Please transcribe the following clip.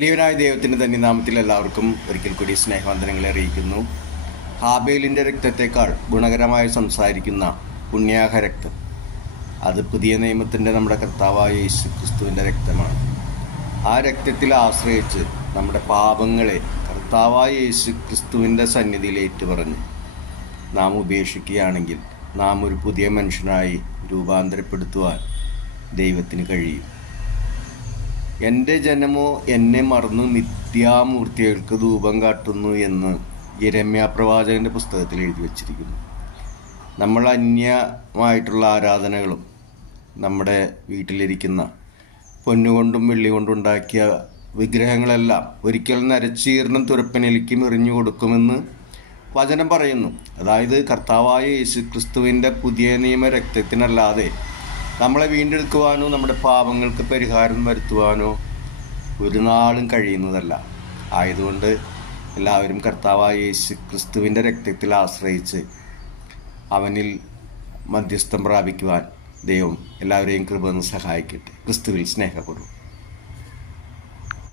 വലിയവനായ ദൈവത്തിന്റെ തന്നെ നാമത്തിൽ എല്ലാവർക്കും ഒരിക്കൽ കൂടി സ്നേഹവന്ദനങ്ങളെ അറിയിക്കുന്നു. ഹാബേലിന്റെ രക്തത്തെക്കാൾ ഗുണകരമായി സംസാരിക്കുന്ന പുണ്യാഹ രക്തം. അത് പുതിയ നിയമത്തിന്റെ നമ്മുടെ കർത്താവായ യേശു ക്രിസ്തുവിന്റെ രക്തമാണ്. ആ രക്തത്തിൽ ആശ്രയിച്ച് നമ്മുടെ പാപങ്ങളെ കർത്താവായ യേശു ക്രിസ്തുവിന്റെ സന്നിധിയിൽ ഏറ്റുപറഞ്ഞ് നാം ഉപേക്ഷിക്കുകയാണെങ്കിൽ നാം ഒരു പുതിയ മനുഷ്യനായി രൂപാന്തരപ്പെടുത്തുവാൻ ദൈവത്തിന് കഴിയും. എന്റെ ജനമോ എന്നെ മറന്നു നിത്യാമൂർത്തികൾക്ക് ധൂപം കാട്ടുന്നു എന്ന് യരമ്യ പ്രവാചകന്റെ പുസ്തകത്തിൽ എഴുതി വച്ചിരിക്കുന്നു. നമ്മൾ അന്യമായിട്ടുള്ള ആരാധനകളും നമ്മുടെ വീട്ടിലിരിക്കുന്ന പൊന്നുകൊണ്ടും വെള്ളി കൊണ്ടും ഉണ്ടാക്കിയ വിഗ്രഹങ്ങളെല്ലാം ഒരിക്കൽ നരച്ചീർണം തുരപ്പനിലേക്കും എറിഞ്ഞു കൊടുക്കുമെന്ന് വചനം പറയുന്നു. അതായത് കർത്താവായ യേശു ക്രിസ്തുവിന്റെ പുതിയ നിയമ രക്തത്തിനല്ലാതെ നമ്മളെ വീണ്ടെടുക്കുവാനോ നമ്മുടെ പാപങ്ങൾക്ക് പരിഹാരം വരുത്തുവാനോ ഒരു നാളും കഴിയുന്നതല്ല. ആയതുകൊണ്ട് എല്ലാവരും കർത്താവായ യേശു ക്രിസ്തുവിന്റെ രക്തത്തിൽ ആശ്രയിച്ച് അവനിൽ മധ്യസ്ഥം പ്രാപിക്കുവാൻ ദൈവം എല്ലാവരെയും കൃപ സഹായിക്കട്ടെ. ക്രിസ്തുവിൽ സ്നേഹപ്പെടും